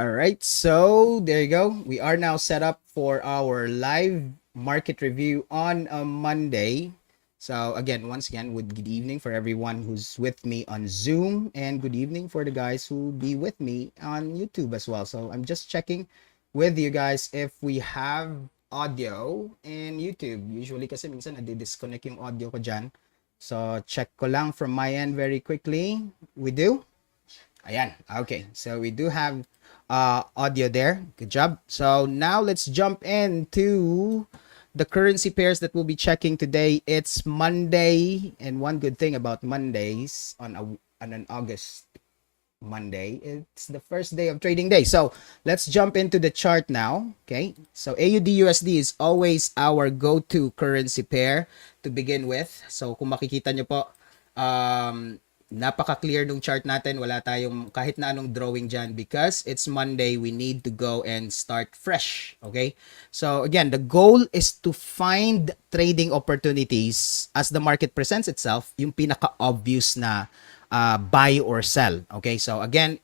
All right, so there you go. We are now set up for our live market review on a Monday. So again, once again, good evening for everyone who's with me on Zoom, and good evening for the guys who be with me on YouTube as well. So I'm just checking with you guys if we have audio in YouTube. Usually kasi minsan nadi-disconnect yung audio ko dyan. So check ko lang from my end very quickly. We do? Ayan. Okay. So we do have audio there. Good job. So now let's jump into the currency pairs that we'll be checking today. It's Monday, and one good thing about Mondays on an August Monday, it's the first day of trading day. So let's jump into the chart now. Okay. So AUD USD is always our go-to currency pair to begin with. So kung makikita nyo po, napaka-clear nung chart natin. Wala tayong kahit na anong drawing dyan because it's Monday. We need to go and start fresh. Okay? So again, the goal is to find trading opportunities as the market presents itself, yung pinaka-obvious na buy or sell. Okay? So again,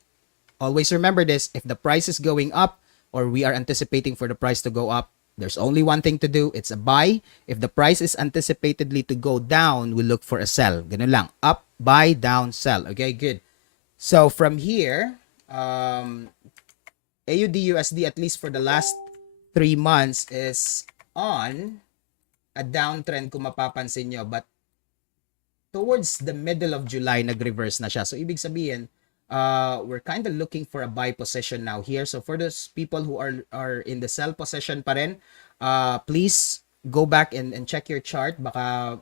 always remember this. If the price is going up or we are anticipating for the price to go up, there's only one thing to do. It's a buy. If the price is anticipatedly to go down, we look for a sell. Ganun lang. Up, buy, down, sell. Okay, good. So from here, AUD USD, at least for the last 3 months, is on a downtrend kung mapapansin nyo. But towards the middle of July, nag-reverse na siya. So ibig sabihin, we're kind of looking for a buy position now here. So for those people who are in the sell position pa rin, please go back and check your chart. Baka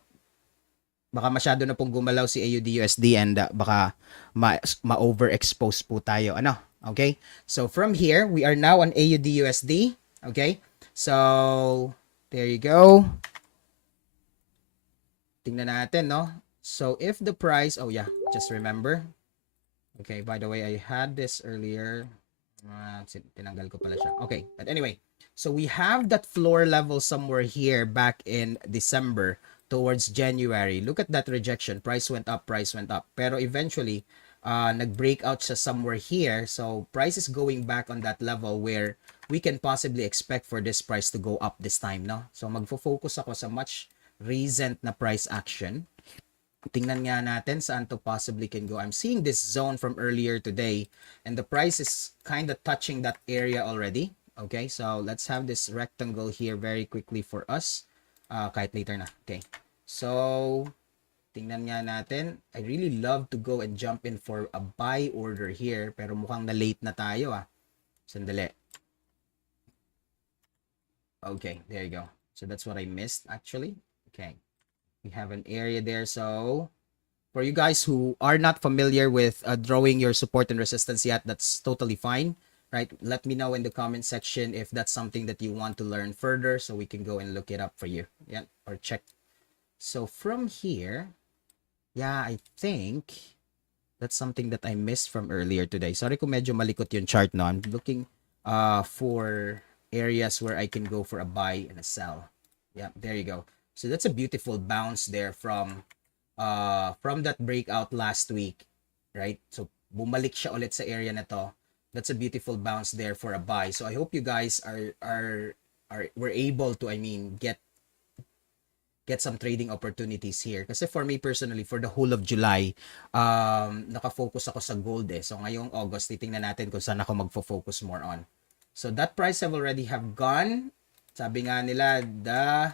masyado na pong gumalaw si AUD USD and baka ma-overexpose po tayo. Ano? Okay? So from here, we are now on AUD USD. Okay? So there you go. Tingnan natin, no? So if the price, oh yeah, just remember. Okay, by the way, I had this earlier. Tinanggal ko pala siya. Okay, but anyway, so we have that floor level somewhere here back in December towards January. Look at that rejection. Price went up, price went up. Pero eventually, nag-breakout siya somewhere here. So price is going back on that level where we can possibly expect for this price to go up this time, no? So magfo-focus ako sa much recent na price action. Tingnan nga natin saan to possibly can go. I'm seeing this zone from earlier today and the price is kind of touching that area already. Okay, so let's have this rectangle here very quickly for us. Kahit later na. Okay, so tingnan nga natin. I really love to go and jump in for a buy order here pero mukhang na late na tayo. Sandali. Okay, there you go. So that's what I missed actually. Okay. We have an area there. So for you guys who are not familiar with drawing your support and resistance yet, that's totally fine, right? Let me know in the comment section if that's something that you want to learn further so we can go and look it up for you. Yeah, or check. So from here, yeah, I think that's something that I missed from earlier today. Sorry kung medyo malikot yung chart, no? I'm looking for areas where I can go for a buy and a sell. Yeah, there you go. So that's a beautiful bounce there from that breakout last week, right? So bumalik siya ulit sa area na to. That's a beautiful bounce there for a buy. So I hope you guys were able to get some trading opportunities here. Kasi for me personally, for the whole of July, nakafocus ako sa gold eh. So ngayong August, titingnan natin kung saan ako magfo-focus more on. So that price have already have gone. Sabi nga nila, the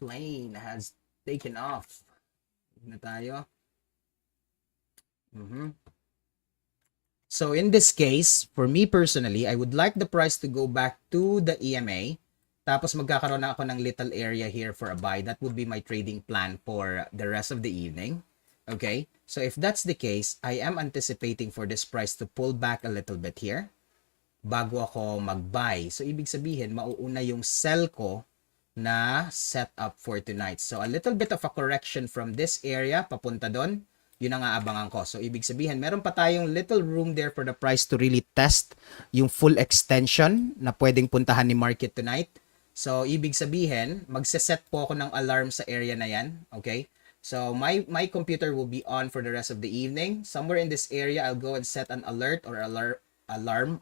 plane has taken off. Na tayo. So in this case, for me personally, I would like the price to go back to the EMA. Tapos magkakaroon na ako ng little area here for a buy. That would be my trading plan for the rest of the evening. Okay? So if that's the case, I am anticipating for this price to pull back a little bit here bago ako mag-buy. So ibig sabihin, mauuna yung sell ko na set up for tonight. So a little bit of a correction from this area papunta doon. Yun ang aabangan ko. So ibig sabihin, meron pa tayong little room there for the price to really test yung full extension na pwedeng puntahan ni market tonight. So ibig sabihin, magse-set po ako ng alarm sa area na yan. Okay? So my computer will be on for the rest of the evening. Somewhere in this area, I'll go and set an alert or alarm.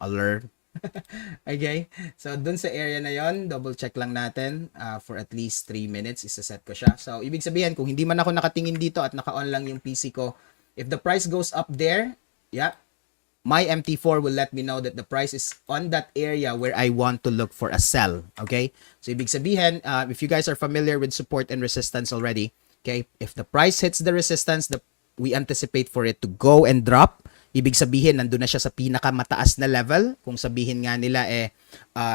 Okay. So dun sa area na yon, double check lang natin for at least 3 minutes isa-set ko siya. So ibig sabihin kung hindi man ako nakatingin dito at naka-on lang yung PC ko, if the price goes up there, yeah, my MT4 will let me know that the price is on that area where I want to look for a sell. Okay? So ibig sabihin, if you guys are familiar with support and resistance already, okay, if the price hits the resistance, we anticipate for it to go and drop. Ibig sabihin, nandun na siya sa pinakamataas na level. Kung sabihin nga nila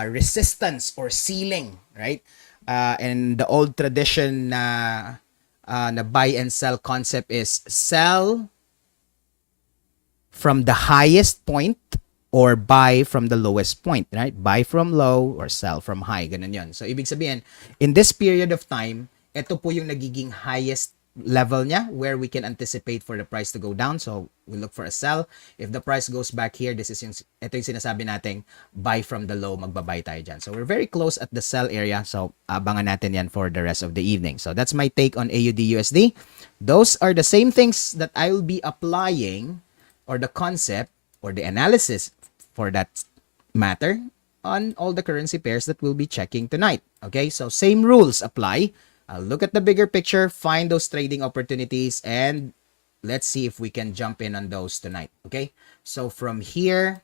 resistance or ceiling, right? And the old tradition na buy and sell concept is sell from the highest point or buy from the lowest point, right? Buy from low or sell from high, ganun yun. So, ibig sabihin, in this period of time, ito po yung nagiging highest level niya where we can anticipate for the price to go down. So, we look for a sell. If the price goes back here, ito yung sinasabi nating buy from the low, magbabay tayo dyan. So, we're very close at the sell area. So, abangan natin yan for the rest of the evening. So, that's my take on AUD-USD. Those are the same things that I will be applying or the concept or the analysis for that matter on all the currency pairs that we'll be checking tonight. Okay, so same rules apply. I'll look at the bigger picture, find those trading opportunities, and let's see if we can jump in on those tonight. Okay, so from here,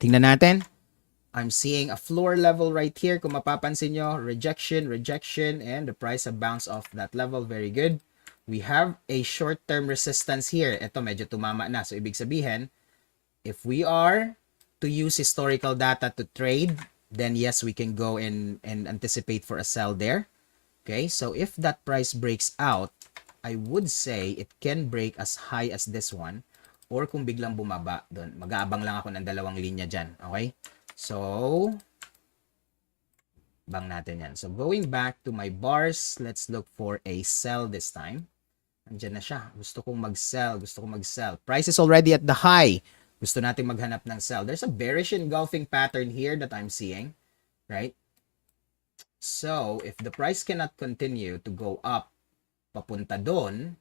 tingnan natin. I'm seeing a floor level right here. Kung mapapansin nyo, rejection, and the price have bounced off that level. Very good. We have a short-term resistance here. Ito, medyo tumama na. So, ibig sabihin, if we are to use historical data to trade, then yes, we can go and anticipate for a sell there. Okay, so if that price breaks out, I would say it can break as high as this one. Or kung biglang bumaba doon, mag-aabang lang ako ng dalawang linya dyan. Okay, so bang natin yan. So, going back to my bars, let's look for a sell this time. Andiyan na siya. Gusto kong mag-sell. Price is already at the high. Gusto natin maghanap ng sell. There's a bearish engulfing pattern here that I'm seeing. Right? So, if the price cannot continue to go up, papunta doon,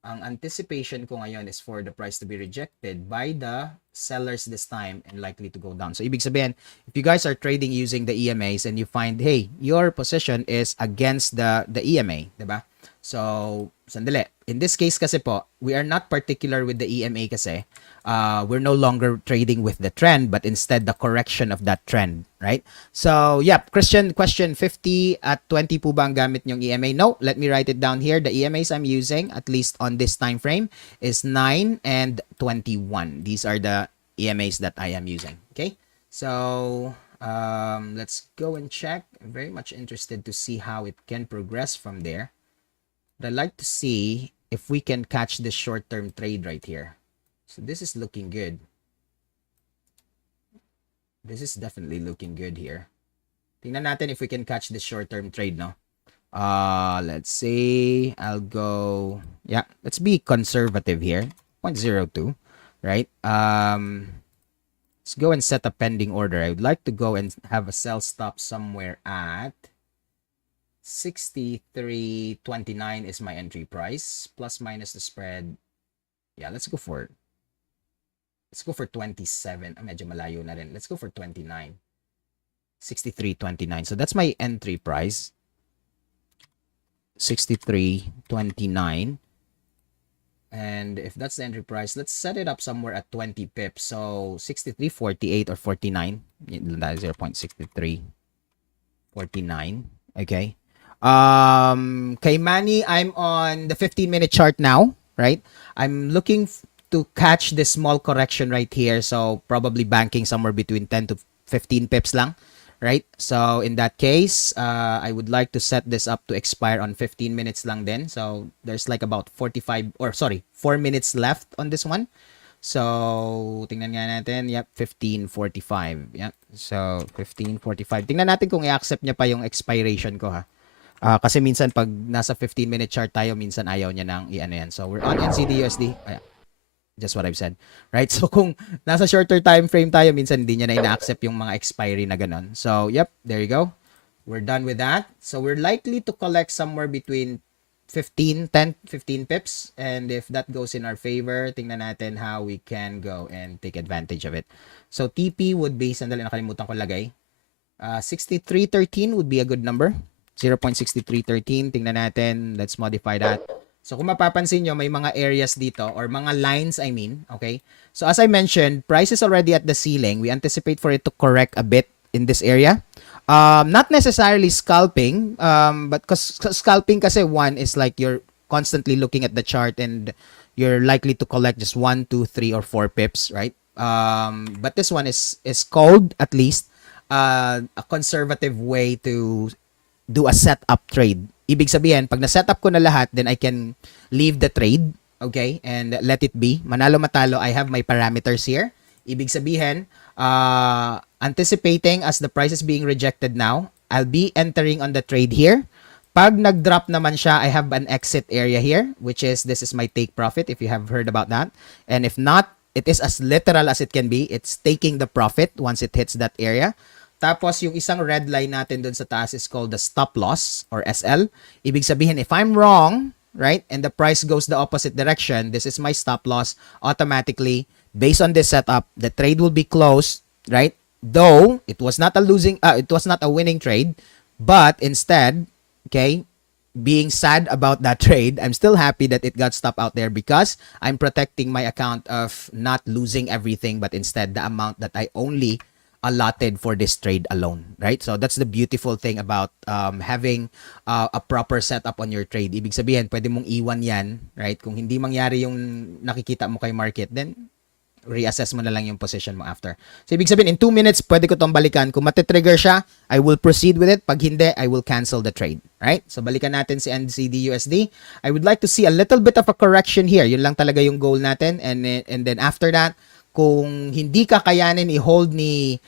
ang anticipation ko ngayon is for the price to be rejected by the sellers this time and likely to go down. So, ibig sabihin, if you guys are trading using the EMAs and you find, hey, your position is against the EMA, diba? So, sandali. In this case kasi po, we are not particular with the EMA kasi. We're no longer trading with the trend, but instead the correction of that trend, right? So, yeah, Christian, question 50 at 20 po ba ang gamit nyong EMA? No, let me write it down here. The EMAs I'm using, at least on this time frame, is 9 and 21. These are the EMAs that I am using, okay? So, let's go and check. I'm very much interested to see how it can progress from there. But I'd like to see if we can catch this short-term trade right here. So this is looking good. This is definitely looking good here. Tingnan natin if we can catch this short-term trade, no? Let's say I'll go, yeah, let's be conservative here. 0.02, right? Let's go and set a pending order. I would like to go and have a sell stop somewhere at 63.29 is my entry price, plus minus the spread. Yeah, let's go for 27. Medyo malayo na rin. Let's go for 29. 63.29. So that's my entry price. 63.29. And if that's the entry price, let's set it up somewhere at 20 pips. So 63.48 or 49. 0.6349. Okay. Kay Manny, I'm on the 15-minute chart now, right? I'm looking to catch this small correction right here. So probably banking somewhere between 10 to 15 pips lang, right? So in that case, I would like to set this up to expire on 15 minutes lang din. So there's like about 4 minutes left on this one. So tingnan nga natin, yep, 15:45. Yep. So 15:45. Tingnan natin kung i-accept niya pa yung expiration ko, ha. Kasi minsan pag nasa 15-minute chart tayo, minsan ayaw niya nang i-ano yan. So we're on NZD-USD. Just what I've said. Right? So kung nasa shorter time frame tayo, minsan hindi niya na ina-accept yung mga expiry na ganun. So, yep, there you go. We're done with that. So we're likely to collect somewhere between 15, 10, 15 pips. And if that goes in our favor, tingnan natin how we can go and take advantage of it. So TP would be, sandali nakalimutan ko lagay. 6313 would be a good number. 0.6313. Tingnan natin. Let's modify that. So kung mapapansin nyo, may mga areas dito or mga lines, I mean, okay? So as I mentioned, price is already at the ceiling. We anticipate for it to correct a bit in this area. Not necessarily scalping, but because scalping kasi one is like you're constantly looking at the chart and you're likely to collect just 1, 2, 3, or 4 pips, right? But this one is called at least a conservative way to do a setup trade. Ibig sabihin, pag na-setup ko na lahat, then I can leave the trade, okay, and let it be. Manalo matalo, I have my parameters here. Ibig sabihin, anticipating as the price is being rejected now, I'll be entering on the trade here. Pag nag-drop naman siya, I have an exit area here, which is, this is my take profit, if you have heard about that. And if not, it is as literal as it can be. It's taking the profit once it hits that area. Tapos, yung isang red line natin dun sa taas is called the stop loss or SL. Ibig sabihin, if I'm wrong, right, and the price goes the opposite direction, this is my stop loss. Automatically, based on this setup, the trade will be closed, right? Though, it was not a winning trade, but instead, okay, being sad about that trade, I'm still happy that it got stopped out there because I'm protecting my account of not losing everything, but instead the amount that I only allotted for this trade alone, right? So that's the beautiful thing about having a proper setup on your trade. Ibig sabihin, pwede mong iwan yan, right? Kung hindi mangyari yung nakikita mo kay market, then reassess mo na lang yung position mo after. So ibig sabihin, in 2 minutes, pwede ko tong balikan. Kung matitrigger siya, I will proceed with it. Pag hindi, I will cancel the trade, right? So balikan natin si NZD/USD. I would like to see a little bit of a correction here. Yun lang talaga yung goal natin. And then after that, kung hindi kakayanin i-hold ni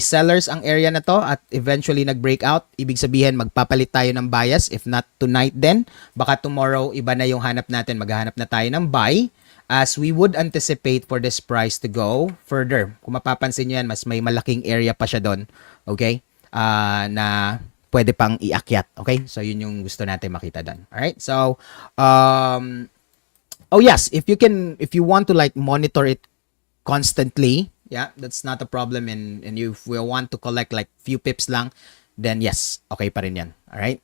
sellers ang area na to at eventually nag-breakout, ibig sabihin magpapalit tayo ng bias. If not tonight then, baka tomorrow iba na yung hanap natin. Maghahanap na tayo ng buy as we would anticipate for this price to go further. Kung mapapansin nyo yan, mas may malaking area pa siya doon. Okay? Na pwede pang iakyat. Okay? So yun yung gusto natin makita doon. Alright? So, oh yes, if you want to like monitor it constantly, yeah, that's not a problem. And if we want to collect like few pips lang, then yes, okay pa rin yan. All right.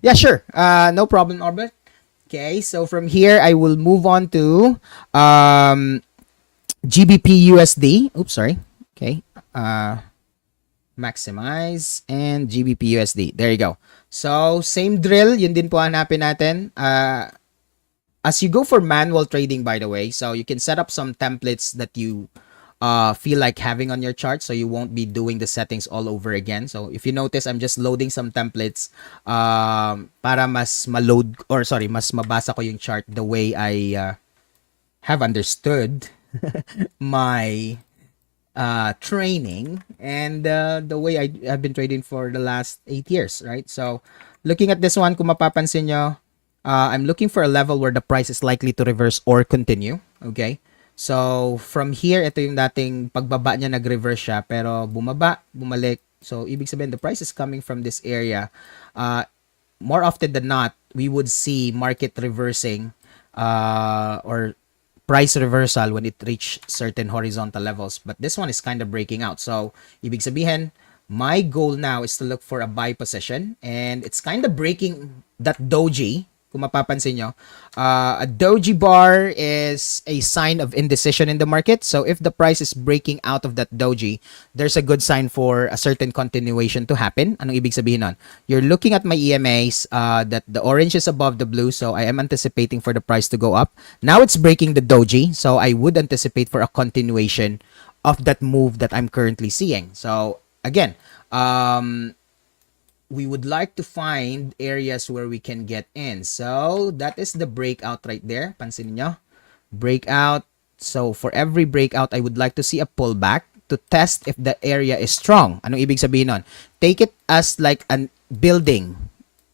Yeah, sure. No problem, Orbit. Okay, so from here I will move on to GBP USD. Oops, sorry. Okay. Maximize and GBP USD. There you go. So same drill, yun din po hanapin natin. As you go for manual trading, by the way, so you can set up some templates that you feel like having on your chart, so you won't be doing the settings all over again. So if you notice, I'm just loading some templates para mas mas mabasa ko yung chart the way I have understood my training and the way I've been trading for the last 8 years, right? So looking at this one, kung mapapansin nyo, I'm looking for a level where the price is likely to reverse or continue. Okay? So, from here, ito yung dating pagbaba niya, nag-reverse siya. Pero bumaba, bumalik. So, ibig sabihin, the price is coming from this area. More often than not, we would see market reversing or price reversal when it reach certain horizontal levels. But this one is kind of breaking out. So, ibig sabihin, my goal now is to look for a buy position. And it's kind of breaking that doji. Kung mapapansin nyo, a doji bar is a sign of indecision in the market. So if the price is breaking out of that doji, there's a good sign for a certain continuation to happen. Anong ibig sabihin nun? You're looking at my EMAs that the orange is above the blue, so I am anticipating for the price to go up. Now it's breaking the doji, so I would anticipate for a continuation of that move that I'm currently seeing. So again, we would like to find areas where we can get in. So, that is the breakout right there. Pansin nyo? Breakout. So, for every breakout, I would like to see a pullback to test if the area is strong. Anong ibig sabihin nun? Take it as like a building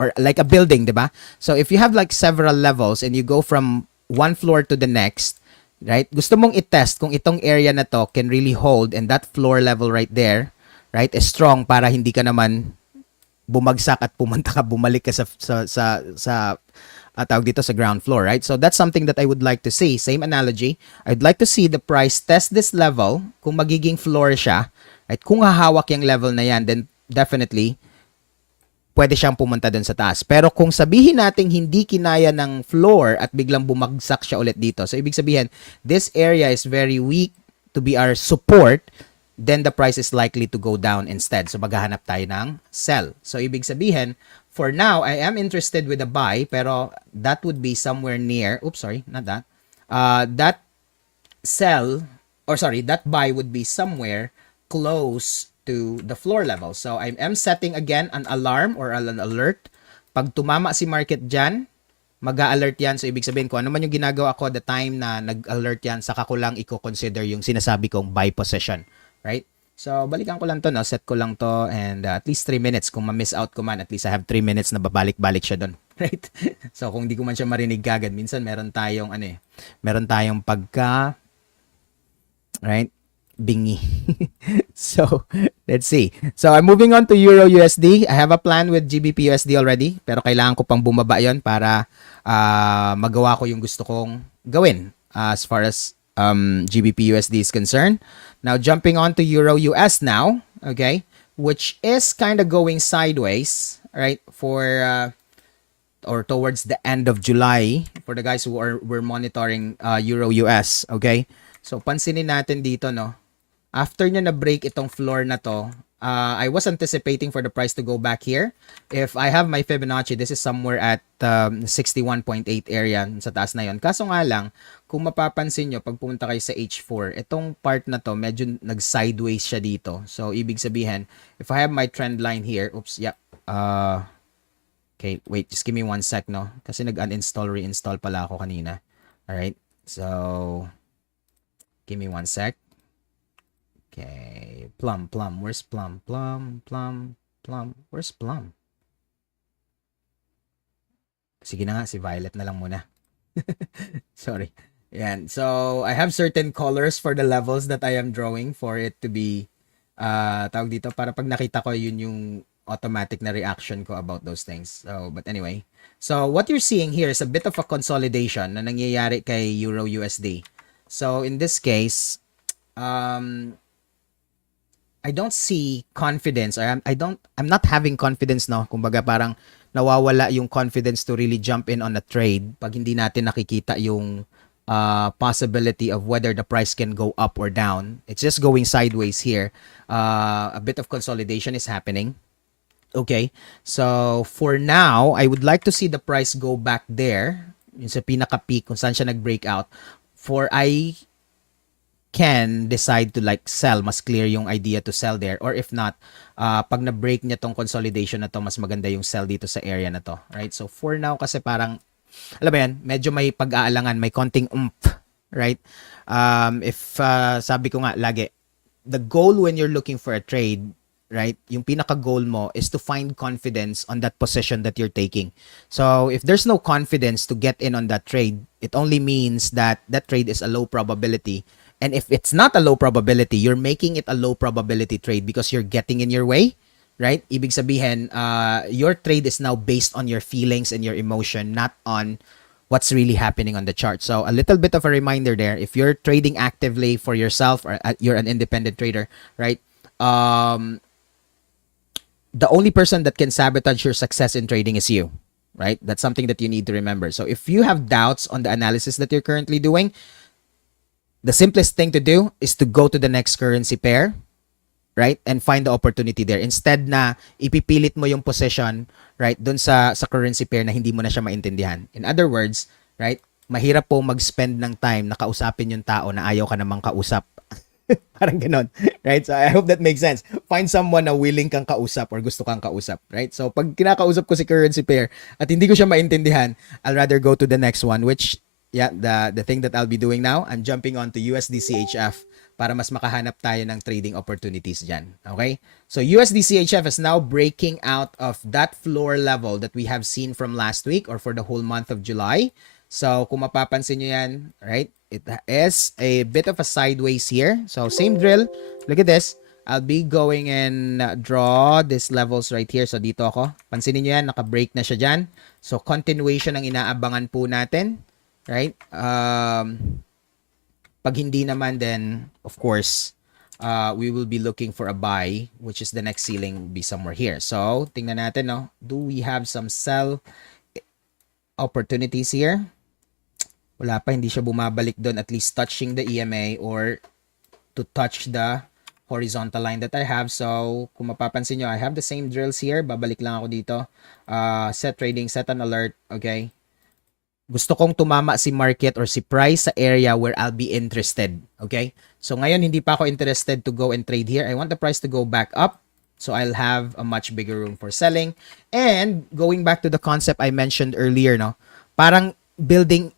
or like a building, diba? So, if you have like several levels and you go from one floor to the next, right? Gusto mong i-test kung itong area na to can really hold and that floor level right there, right, is strong para hindi ka naman bumagsak at pumunta ka, bumalik ka sa tawag dito sa ground floor, right? So that's something that I would like to see. Same analogy. I'd like to see the price test this level. Kung magiging floor siya, right? Kung hahawak yung level na yan, then definitely pwede siyang pumunta dun sa taas. Pero kung sabihin nating hindi kinaya ng floor at biglang bumagsak siya ulit dito, so ibig sabihin, this area is very weak to be our support, then the price is likely to go down instead. So maghahanap tayo ng sell. So ibig sabihin, for now, I am interested with a buy, pero that would be somewhere near, oops, sorry, not that. That sell, or sorry, that buy would be somewhere close to the floor level. So I am setting again an alarm or an alert. Pag tumama si market dyan, mag-a-alert yan. So ibig sabihin ko, ano man yung ginagawa ko the time na nag-alert yan, saka ko lang i-consider yung sinasabi kong buy position. Right? So, balikan ko lang to, no? Set ko lang to and at least 3 minutes. Kung ma-miss out ko man, at least I have 3 minutes na babalik-balik siya doon. Right? So, kung di ko man siya marinig kagad, minsan meron tayong, meron tayong pagka, right? Bingi. So, let's see. So, I'm moving on to Euro USD. I have a plan with GBP USD already, pero kailangan ko pang bumaba yon para magawa ko yung gusto kong gawin as far as GBP USD is concerned. Now, jumping on to Euro US now, okay, which is kind of going sideways, right, for or towards the end of July for the guys who were monitoring Euro US, okay? So, pansinin natin dito, no, after nyo na-break itong floor na to, I was anticipating for the price to go back here. If I have my Fibonacci, this is somewhere at 61.8 area sa taas na yon. Kaso nga lang, kung mapapansin nyo, pag pumunta kayo sa H4, itong part na to, medyo nag-sideways siya dito. So, ibig sabihin, if I have my trend line here, oops, yeah. Okay, wait, just give me 1 sec, no? Kasi nag-uninstall, reinstall pala ako kanina. Alright, so, give me 1 sec. Okay, Plum. Where's Plum? Plum. Where's Plum? Sige na nga, si Violet na lang muna. Sorry. Yan. So, I have certain colors for the levels that I am drawing for it to be, tawag dito, para pag nakita ko, yun yung automatic na reaction ko about those things. So, but anyway. So, what you're seeing here is a bit of a consolidation na nangyayari kay Euro USD. So, in this case, I don't see confidence, or I'm not having confidence, no? Kumbaga parang nawawala yung confidence to really jump in on a trade pag hindi natin nakikita yung possibility of whether the price can go up or down. It's just going sideways here. A bit of consolidation is happening. Okay. So, for now, I would like to see the price go back there, yung sa pinaka-peak, kung saan siya nag-breakout, for I can decide to like sell, mas clear yung idea to sell there, or if not, pag na-break niya tong consolidation na to, mas maganda yung sell dito sa area na to, right? So for now kasi parang, alam mo yan, medyo may pag-aalangan, may konting right? If sabi ko nga lagi, the goal when you're looking for a trade, right, yung pinaka-goal mo is to find confidence on that position that you're taking. So if there's no confidence to get in on that trade, it only means that that trade is a low probability. And if it's not a low probability, you're making it a low probability trade because you're getting in your way, right? Ibig sabihin, your trade is now based on your feelings and your emotion, not on what's really happening on the chart. So a little bit of a reminder there, if you're trading actively for yourself or you're an independent trader, right? The only person that can sabotage your success in trading is you, right? That's something that you need to remember. So if you have doubts on the analysis that you're currently doing, the simplest thing to do is to go to the next currency pair, right? And find the opportunity there. Instead na ipipilit mo yung position, right, dun sa currency pair na hindi mo na siya maintindihan. In other words, right, mahirap po mag-spend ng time na kausapin yung tao na ayaw ka namang kausap. Parang ganon, right? So I hope that makes sense. Find someone na willing kang kausap or gusto kang kausap, right? So pag kinakausap ko si currency pair at hindi ko siya maintindihan, I'll rather go to the next one, which yeah, the thing that I'll be doing now, I'm jumping on to USD CHF para mas makahanap tayo ng trading opportunities dyan. Okay? So USD CHF is now breaking out of that floor level that we have seen from last week or for the whole month of July. So kung mapapansin nyo yan, right? It is a bit of a sideways here. So same drill. Look at this. I'll be going and draw these levels right here. So dito ako. Pansinin nyo yan, naka-break na siya dyan. So continuation ang inaabangan po natin. Right? Pag hindi naman, then of course, we will be looking for a buy, which is the next ceiling be somewhere here. So tingnan natin, no? Do we have some sell opportunities here? Wala pa, hindi siya bumabalik doon, at least touching the EMA or to touch the horizontal line that I have. So, kung mapapansin nyo, I have the same drills here. Babalik lang ako dito. Set trading, set an alert. Okay. Gusto kong tumama si market or si price sa area where I'll be interested. Okay. So, ngayon, hindi pa ako interested to go and trade here. I want the price to go back up. So, I'll have a much bigger room for selling. And, going back to the concept I mentioned earlier, no? Parang building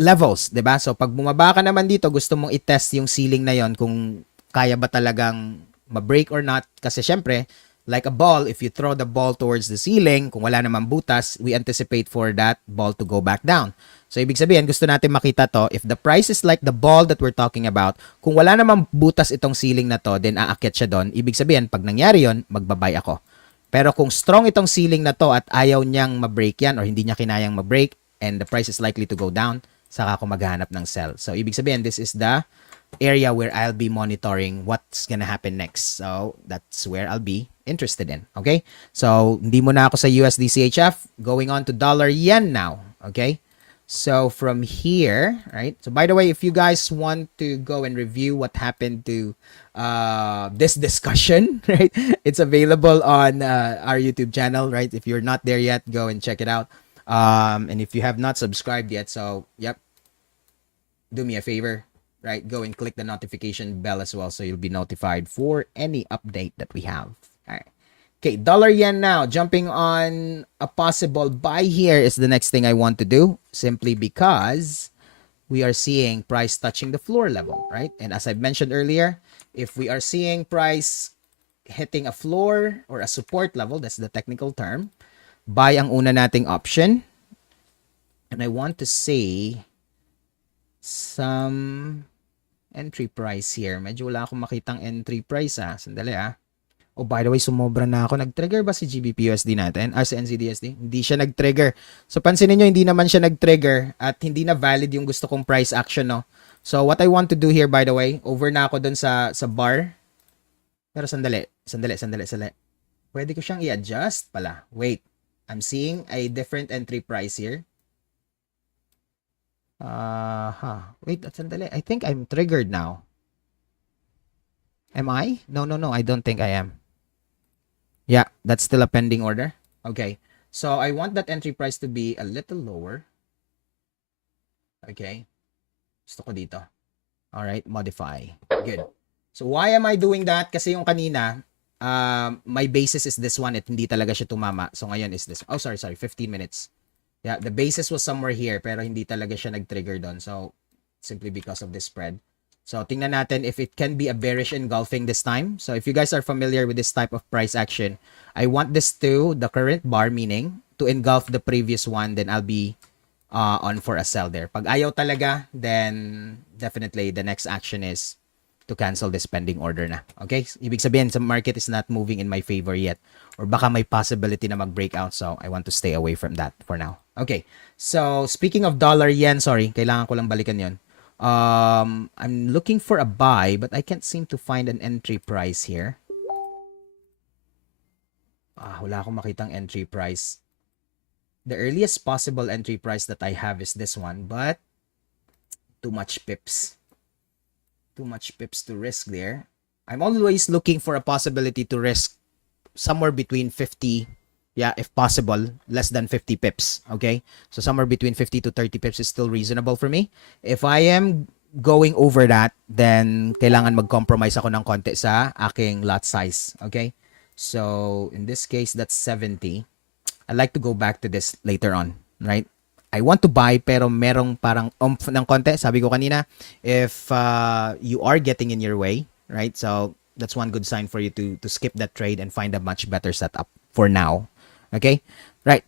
levels, 'di ba? So pag bumaba ka naman dito, gusto mong i-test yung ceiling na 'yon kung kaya ba talagang ma-break or not, kasi syempre, like a ball, if you throw the ball towards the ceiling, kung wala namang butas, we anticipate for that ball to go back down. So ibig sabihin, gusto natin makita to, if the price is like the ball that we're talking about, kung wala namang butas itong ceiling na to, then aakyat siya doon. Ibig sabihin, pag nangyari 'yon, magbabay ako. Pero kung strong itong ceiling na to at ayaw niyang ma-break yan or hindi niya kinayang ma-break and the price is likely to go down, saka ako maghahanap ng sell. So, ibig sabihin, this is the area where I'll be monitoring what's gonna happen next. So, that's where I'll be interested in. Okay? So, hindi mo na ako sa USD CHF. Going on to dollar yen now. Okay? So, from here, right? So, by the way, if you guys want to go and review what happened to this discussion, right? It's available on our YouTube channel, right? If you're not there yet, go and check it out. And if you have not subscribed yet, so yep, do me a favor, right? Go and click the notification bell as well, so you'll be notified for any update that we have. All right. Okay, dollar yen now. Jumping on a possible buy here is the next thing I want to do, simply because we are seeing price touching the floor level, right? And as I mentioned earlier, if we are seeing price hitting a floor or a support level, that's the technical term, buy ang una nating option. And I want to see some entry price here. Medyo wala akong makitang entry price, Sandali, Oh, by the way, sumobra na ako. Nag-trigger ba si GBP-USD natin? Si NZD-USD? Hindi siya nag-trigger. So, pansinin nyo, hindi naman siya nag-trigger at hindi na valid yung gusto kong price action, no? So, what I want to do here, by the way, over na ako dun sa bar. Pero sandali. Pwede ko siyang i-adjust pala. Wait. I'm seeing a different entry price here. Wait, sandali. I think I'm triggered now. Am I? No. I don't think I am. Yeah, that's still a pending order. Okay. So, I want that entry price to be a little lower. Okay. Gusto ko dito. Alright, modify. Good. So, why am I doing that? Kasi yung kanina, my basis is this one at hindi talaga siya tumama. So, ngayon is this. Oh, sorry. 15 minutes. Yeah, the basis was somewhere here pero hindi talaga siya nag-trigger doon. So, simply because of this spread. So, tingnan natin if it can be a bearish engulfing this time. So, if you guys are familiar with this type of price action, I want this to the current bar, meaning to engulf the previous one, then I'll be on for a sell there. Pag ayaw talaga, then definitely the next action is to cancel this pending order na. Okay? Ibig sabihin, the market is not moving in my favor yet. Or baka may possibility na mag-breakout. So, I want to stay away from that for now. Okay. So, speaking of dollar yen, sorry, kailangan ko lang balikan yon. I'm looking for a buy, but I can't seem to find an entry price here. Wala akong makitang entry price. The earliest possible entry price that I have is this one, but too much pips. Too much pips to risk there. I'm always looking for a possibility to risk somewhere between 50, if possible, less than 50 pips. Okay? So somewhere between 50 to 30 pips is still reasonable for me. If I am going over that, then kailangan mag-compromise ako ng konti sa aking lot size. Okay? So in this case, that's 70. I'd like to go back to this later on. Right? I want to buy pero merong parang ng konti. Sabi ko kanina, if you are getting in your way, right? So that's one good sign for you to skip that trade and find a much better setup for now. Okay? Right.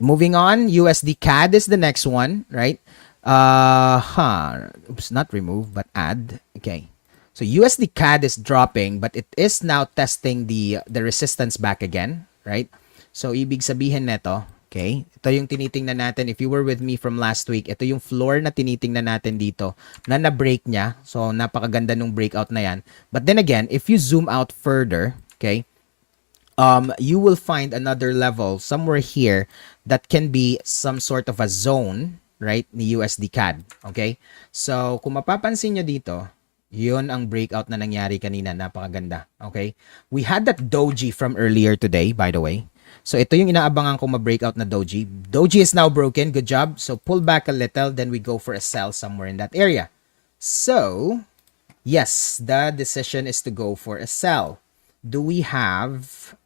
Moving on, USD CAD is the next one, right? Oops, not remove, but add. Okay. So USD CAD is dropping, but it is now testing the resistance back again, right? So ibig sabihin nito, okay? Ito yung tinitingnan natin. If you were with me from last week, ito yung floor na tinitingnan natin dito na na-break niya. So napakaganda nung breakout na yan. But then again, if you zoom out further, okay? You will find another level somewhere here that can be some sort of a zone, right, ni USD CAD. Okay? So, kung mapapansin nyo dito, yun ang breakout na nangyari kanina. Napakaganda. Okay? We had that doji from earlier today, by the way. So, ito yung inaabangan kong ma-breakout na doji. Doji is now broken. Good job. So, pull back a little, then we go for a sell somewhere in that area. So, yes, the decision is to go for a sell. Do we have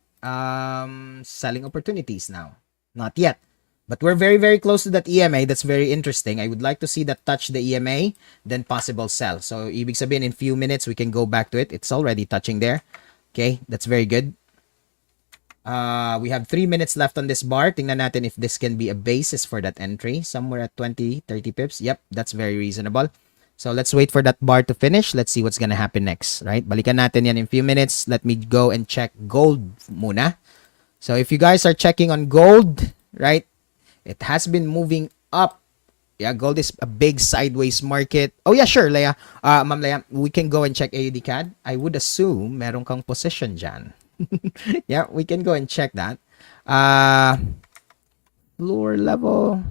selling opportunities now? Not yet. But we're very, very close to that EMA. That's very interesting. I would like to see that touch the EMA, then possible sell. So, ibig sabihin, in few minutes, we can go back to it. It's already touching there. Okay, that's very good. We have 3 minutes left on this bar. Tingnan natin if this can be a basis for that entry. Somewhere at 20, 30 pips. Yep, that's very reasonable. So, let's wait for that bar to finish. Let's see what's gonna happen next, right? Balikan natin yan in few minutes. Let me go and check gold muna. So, if you guys are checking on gold, right, it has been moving up. Yeah, gold is a big sideways market. Oh, yeah, sure, Leia. Ma'am Leia, we can go and check AUD CAD. I would assume meron kang position dyan. Yeah, we can go and check that. Lower level.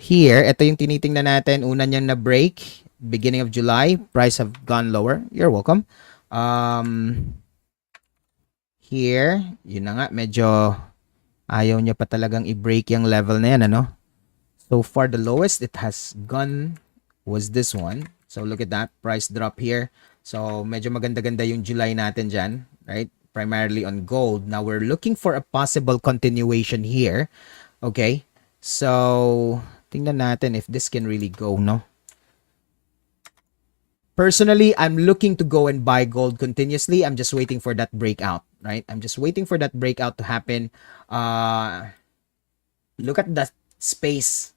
Here, ito yung tinitingnan natin. Una niyang na-break. Beginning of July. Price have gone lower. You're welcome. Here, yun na nga. Medyo ayaw niya pa talagang i-break yung level na yan, ano? So far, the lowest it has gone was this one. So look at that. Price drop here. So medyo maganda-ganda yung July natin dyan. Right? Primarily on gold. Now, we're looking for a possible continuation here. Okay? So, tingnan natin if this can really go, no? Personally, I'm looking to go and buy gold continuously. I'm just waiting for that breakout, right? I'm just waiting for that breakout to happen. Look at the space.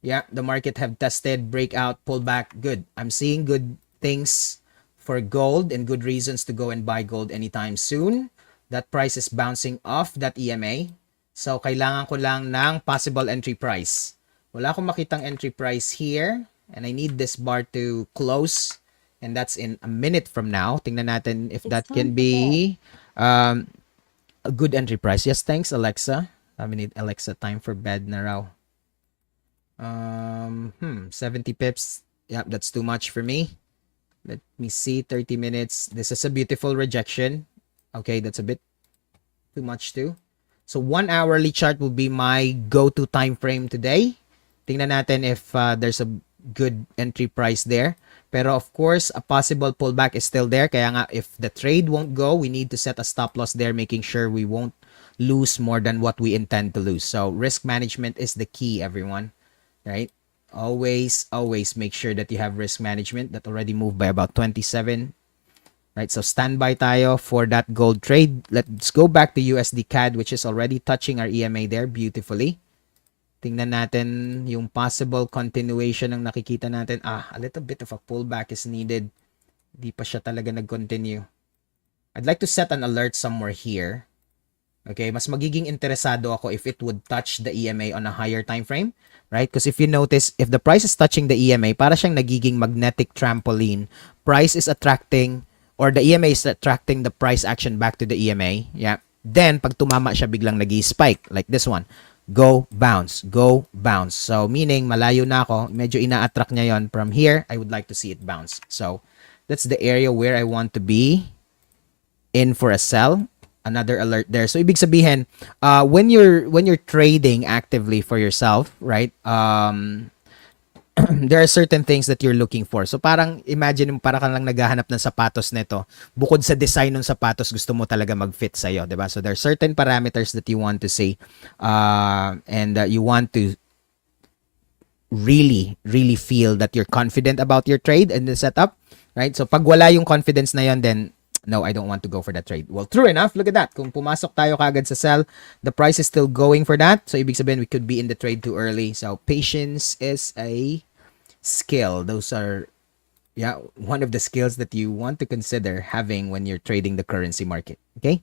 Yeah, the market have tested, breakout, pullback. Good. I'm seeing good things for gold and good reasons to go and buy gold anytime soon. That price is bouncing off that EMA. So, kailangan ko lang ng possible entry price. Wala akong makitang entry price here. And I need this bar to close. And that's in a minute from now. Tingnan natin if that can be a good entry price. Yes, thanks, Alexa. We need Alexa time for bed na raw. 70 pips. Yep, that's too much for me. Let me see, 30 minutes. This is a beautiful rejection. Okay, that's a bit too much too. So 1 hourly chart will be my go-to time frame today. Tingnan natin if there's a good entry price there. Pero of course, a possible pullback is still there. Kaya nga, if the trade won't go, we need to set a stop loss there, making sure we won't lose more than what we intend to lose. So risk management is the key, everyone. Right? Always make sure that you have risk management. That already moved by about 27. Right? So standby tayo for that gold trade. Let's go back to USD CAD, which is already touching our EMA there beautifully. Tingnan natin yung possible continuation ng nakikita natin. A little bit of a pullback is needed. Di pa siya talaga nag-continue. I'd like to set an alert somewhere here. Okay, mas magiging interesado ako if it would touch the EMA on a higher time frame, right? Because if you notice, if the price is touching the EMA, para siyang nagiging magnetic trampoline. Price is attracting, or the EMA is attracting the price action back to the EMA. Yeah. Then, pag tumama siya, biglang nag-spike like this one. Go, bounce. Go, bounce. So, meaning, malayo na ako. Medyo ina-attract niya yon from here. I would like to see it bounce. So, that's the area where I want to be in for a sell. Another alert there. So, ibig sabihin, when you're trading actively for yourself, right? There are certain things that you're looking for. So, parang imagine para kang lang naghahanap ng sapatos nito. Bukod sa design ng sapatos, gusto mo talaga mag-fit sa'yo, diba? So, there are certain parameters that you want to see and you want to really feel that you're confident about your trade and the setup, right? So, pag wala yung confidence na yon, then no, I don't want to go for that trade. Well, true enough. Look at that. Kung pumasok tayo kagad sa sell, the price is still going for that. So, ibig sabihin, we could be in the trade too early. So, patience is a skill. Those are one of the skills that you want to consider having when you're trading the currency market. Okay?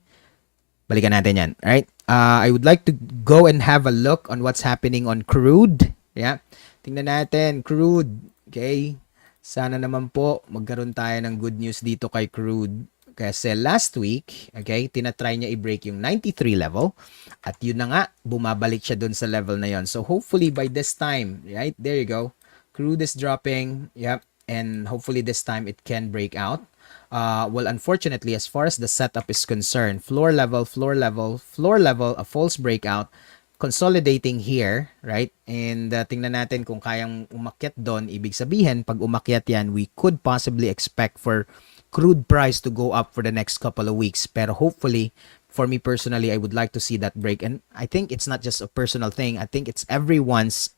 Balikan natin yan. Alright? I would like to go and have a look on what's happening on crude. Yeah? Tingnan natin. Crude. Okay? Sana naman po magkaroon tayo ng good news dito kay crude. Kasi last week, okay, tinatry niya i-break yung 93 level. At yun na nga, bumabalik siya dun sa level na yon. So hopefully by this time, right? There you go. Crude is dropping. Yep. And hopefully this time it can break out. Well, unfortunately, as far as the setup is concerned, floor level, a false breakout, consolidating here, right? And tingnan natin kung kayang umakyat doon. Ibig sabihin, pag umakyat yan, we could possibly expect for crude price to go up for the next couple of weeks. Pero hopefully, for me personally, I would like to see that break. And I think it's not just a personal thing. I think it's everyone's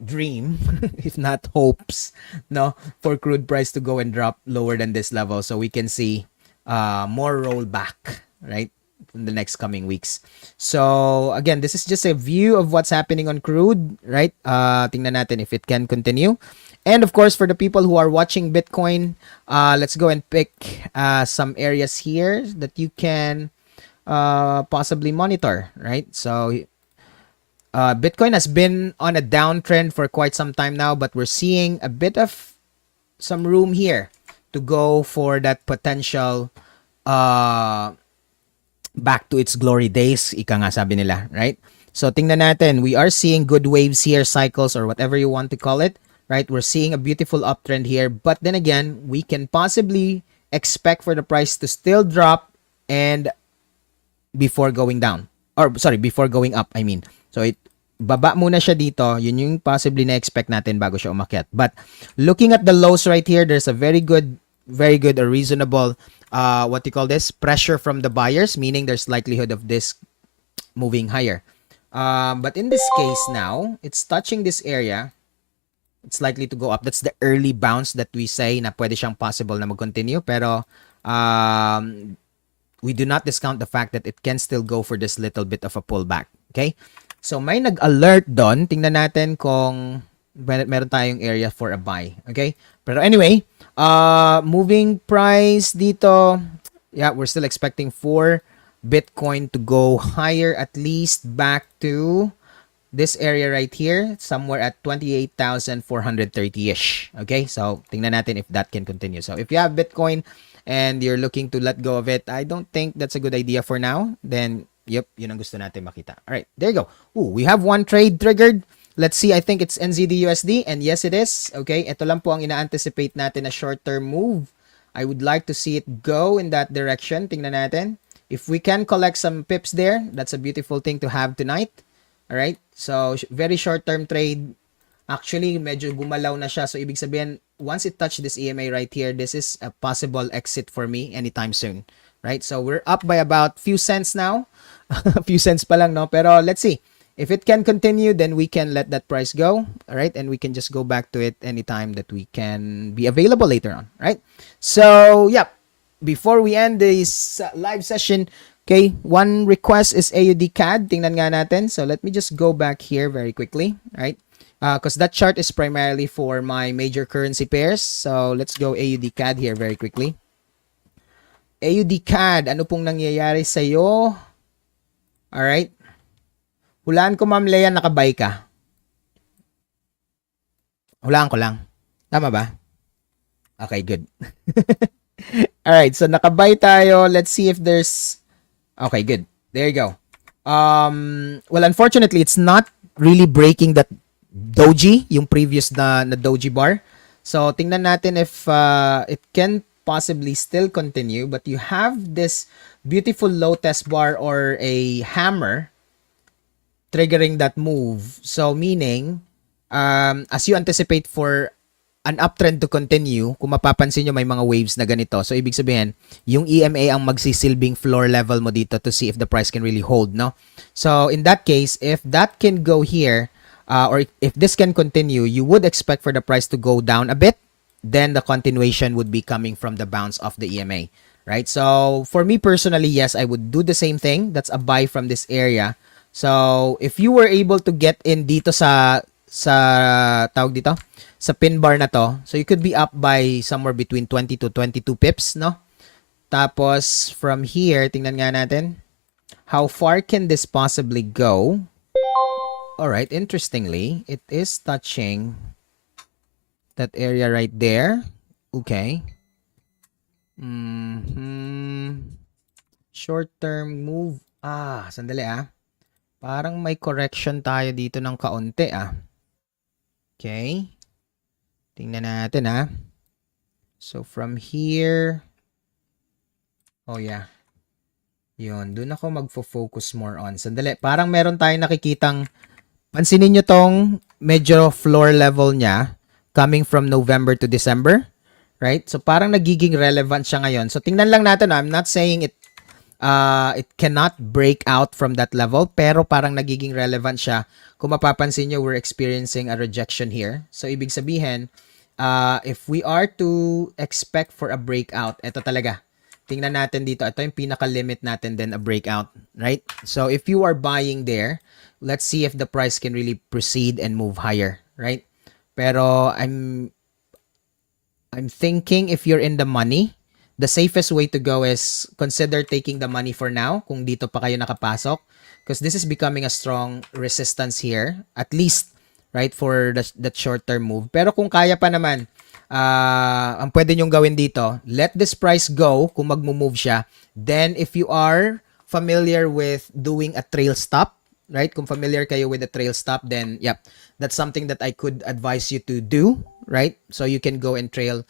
dream, if not hopes, no, for crude price to go and drop lower than this level so we can see more rollback, right, in the next coming weeks. So again, this is just a view of what's happening on crude, right? Tingnan natin if it can continue. And of course, for the people who are watching Bitcoin, let's go and pick some areas here that you can possibly monitor, right? So Bitcoin has been on a downtrend for quite some time now, but we're seeing a bit of some room here to go for that potential back to its glory days, ika nga sabi nila, right? So tingnan natin, we are seeing good waves here, cycles, or whatever you want to call it, right? We're seeing a beautiful uptrend here, but then again, we can possibly expect for the price to still drop and before going down. Or sorry, before going up, I mean. So baba muna siya dito, yun yung possibly na-expect natin bago siya umakyat. But looking at the lows right here, there's a very good or reasonable, what you call this, pressure from the buyers, meaning there's likelihood of this moving higher. But in this case now, it's touching this area. It's likely to go up. That's the early bounce that we say na pwede siyang possible na mag-continue. Pero we do not discount the fact that it can still go for this little bit of a pullback. Okay? So may nag-alert doon. Tingnan natin kung meron tayong area for a buy. Okay? Pero anyway, moving price dito, yeah, we're still expecting for Bitcoin to go higher, at least back to this area right here, somewhere at 28,430-ish. Okay? So tingnan natin if that can continue. So if you have Bitcoin and you're looking to let go of it, I don't think that's a good idea for now. Then yep, yun ang gusto natin makita. All right, there you go. Ooh, we have one trade triggered. Let's see, I think it's NZD-USD. And yes, it is. Okay, ito lang po ang ina-anticipate natin na short-term move. I would like to see it go in that direction. Tingnan natin. If we can collect some pips there, that's a beautiful thing to have tonight. All right, so very short-term trade. Actually, medyo gumalaw na siya. So, ibig sabihin, once it touched this EMA right here, this is a possible exit for me anytime soon. Right? So, we're up by about few cents now. A few cents pa lang, no? Pero let's see. If it can continue, then we can let that price go. All right? And we can just go back to it anytime that we can be available later on. Right? So, yeah. Before we end this live session, okay, one request is AUD CAD. Tingnan nga natin. So, let me just go back here very quickly. Right? Because that chart is primarily for my major currency pairs. So, let's go AUD CAD here very quickly. AUD CAD, ano pong nangyayari sa'yo? Alright. Hulaan ko, Ma'am Lea, nakabay ka. Hulaan ko lang. Tama ba? Okay, good. Alright, so nakabay tayo. Let's see if there's... Okay, good. There you go. Well, unfortunately, it's not really breaking that doji, yung previous na doji bar. So, tingnan natin if it can possibly still continue, but you have this beautiful low test bar or a hammer triggering that move. So, meaning, as you anticipate for an uptrend to continue, kung mapapansin nyo may mga waves na ganito. So, ibig sabihin, yung EMA ang magsisilbing floor level mo dito to see if the price can really hold, no? So, in that case, if that can go here, or if this can continue, you would expect for the price to go down a bit. Then the continuation would be coming from the bounce of the EMA, right? So for me personally, yes, I would do the same thing. That's a buy from this area. So if you were able to get in dito sa tawag dito, sa pin bar na to. So you could be up by somewhere between 20 to 22 pips, no? Tapos from here, tingnan nga natin. How far can this possibly go? Alright, interestingly, it is touching that area right there. Okay. Short-term move. Sandali Parang may correction tayo dito ng kaunti Okay. Tingnan natin So from here, oh yeah. Yun, dun ako magfo-focus more on. Sandali, parang meron tayong nakikitang, pansinin nyo tong medyo floor level niya coming from November to December. Right? So parang nagiging relevant siya ngayon. So tingnan lang natin, I'm not saying it cannot break out from that level, pero parang nagiging relevant siya. Kung mapapansin nyo, we're experiencing a rejection here. So ibig sabihin, if we are to expect for a breakout, ito talaga. Tingnan natin dito, ito yung pinaka-limit natin then a breakout, right? So if you are buying there, let's see if the price can really proceed and move higher, right? Pero I'm thinking if you're in the money, the safest way to go is consider taking the money for now kung dito pa kayo nakapasok, because this is becoming a strong resistance here, at least, right, for that short-term move. Pero kung kaya pa naman, ang pwede nyong gawin dito, let this price go kung magmo-move siya. Then, if you are familiar with doing a trail stop, right? Kung familiar kayo with the trail stop, then, yep, that's something that I could advise you to do, right? So, you can go and trail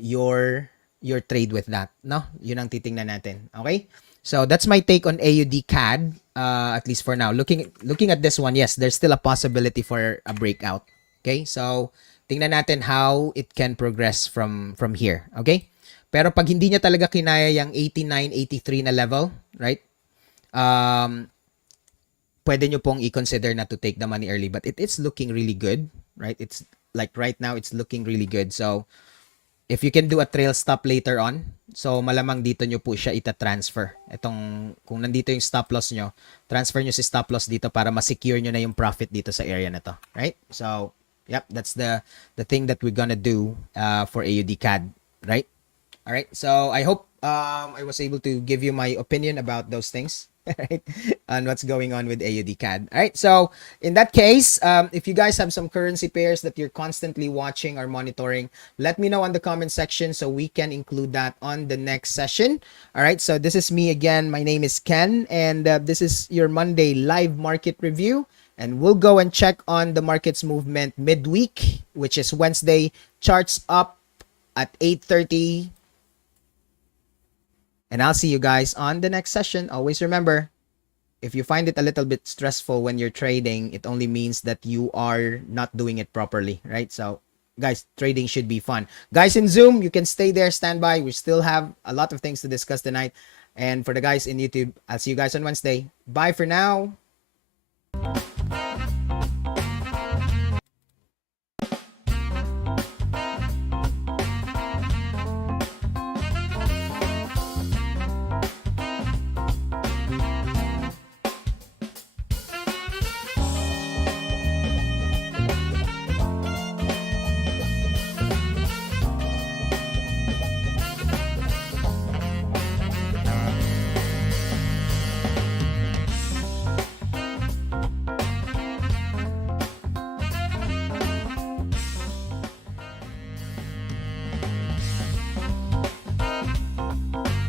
your trade with that, no? Yun ang titingnan natin, okay? So, that's my take on AUD CAD, at least for now. Looking at this one, yes, there's still a possibility for a breakout, okay? So, tingnan natin how it can progress from here, okay? Pero pag hindi niya talaga kinaya yung 89, 83 na level, right? Pwede nyo pong i-consider na to take the money early, but it's looking really good, right? It's like right now, it's looking really good. So, if you can do a trail stop later on, so malamang dito nyo po siya ita-transfer. Itong, kung nandito yung stop loss nyo, transfer nyo si stop loss dito para ma-secure nyo na yung profit dito sa area na to, right? So, yep, that's the thing that we're gonna do for AUD CAD, right? All right. So I hope I was able to give you my opinion about those things, right? On what's going on with AUD CAD. All right. So in that case, if you guys have some currency pairs that you're constantly watching or monitoring, let me know on the comment section so we can include that on the next session. All right. So this is me again. My name is Ken, and this is your Monday live market review. And we'll go and check on the market's movement midweek, which is Wednesday. Charts up at 8:30. And I'll see you guys on the next session. Always remember, if you find it a little bit stressful when you're trading, it only means that you are not doing it properly, right? So, guys, trading should be fun. Guys in Zoom, you can stay there, stand by. We still have a lot of things to discuss tonight. And for the guys in YouTube, I'll see you guys on Wednesday. Bye for now.